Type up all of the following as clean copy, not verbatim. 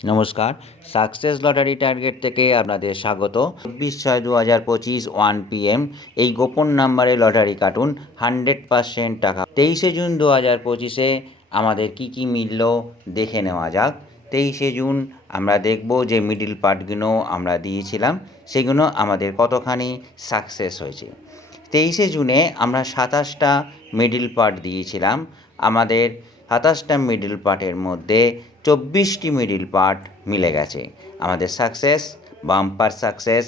নমস্কার, success lottery target থেকে আপনাদের স্বাগত। 24/6/2025 1 PM এই গোপন নাম্বারে লটারি কাটুন, 100% টাকা। 23 জুন 2025-এ আমাদের কি মিলল দেখে নেওয়া যাক। 23 জুন আমরা দেখব যে মিডিল পার্টগুলো আমরা দিয়েছিলাম সেগুলো আমাদের কতখানি সাকসেস হয়েছে। 23 জুনে আমরা 27টা মিডিল পার্ট দিয়েছিলাম। আমাদের 27টা মিডিল পার্টের মধ্যে 24টি মিডিল পার্ট মিলে গেছে। আমাদের সাকসেস, বাম্পার সাকসেস।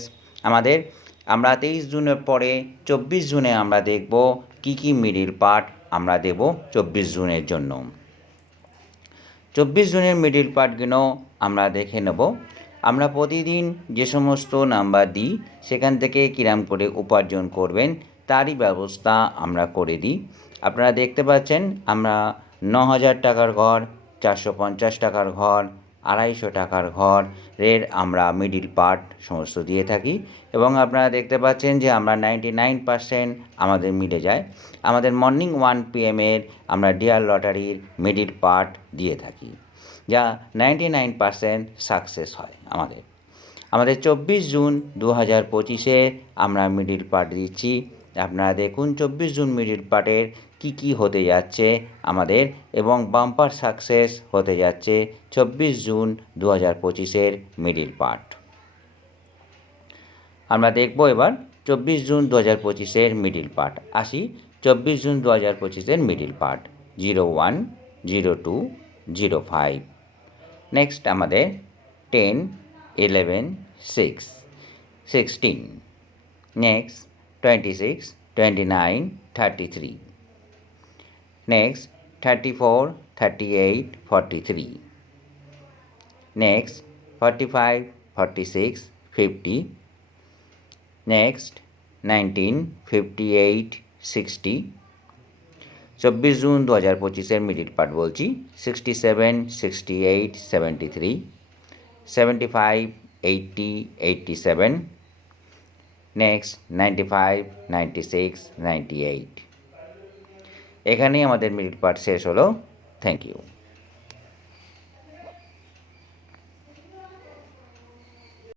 আমরা 23 জুনের পরে 24 জুনে আমরা দেখব কি মিডিল পার্ট আমরা দেব 24 জুনের জন্য। 24 জুনের মিডিল পার্টগুলো আমরা দেখে নেব। আমরা প্রতিদিন যে সমস্ত নাম্বার দিই সেখান থেকে কিরাম করে উপার্জন করবেন তারই ব্যবস্থা আমরা করে দিই। আপনারা দেখতে পাচ্ছেন আমরা 9,000 টাকার ঘর, 450 টাকার ঘর, 250 টাকার ঘরের আমরা মিডিল পার্ট সমস্ত দিয়ে থাকি এবং আপনারা দেখতে পাচ্ছেন যে আমরা 99% আমাদের মিলে যায়। আমাদের মর্নিং 1 PM-এর আমরা ডিয়ার লটারির মিডিল পার্ট দিয়ে থাকি, যা 99% সাকসেস হয়। আমাদের 24 জুন 2025-এ আমরা মিডিল পার্ট দিচ্ছি। আপনারা দেখুন 24 জুন মিডিল পার্টের কি হতে যাচ্ছে আমাদের, এবং বাম্পার সাকসেস হতে যাচ্ছে 24 জুন 2025-এর মিডিল পার্ট। আমরা দেখব এবার 24 জুন 2025-এর মিডিল পার্ট। আসি 24 জুন 2025-এর মিডিল পার্ট 01, 02, 05। নেক্সট আমাদের 10, 11, 6, 16. Next 26, 29, 33. Next 34, 38, 43. Next 45, 46, 50. Next 19, 58, 60. 24 June 2025-এর middle part বলছি 67, 68, 73, 75, 80, 87. নেক্সট 95, 96, 98। এখানেই আমাদের মিডিল পার্ট শেষ হলো। Thank you.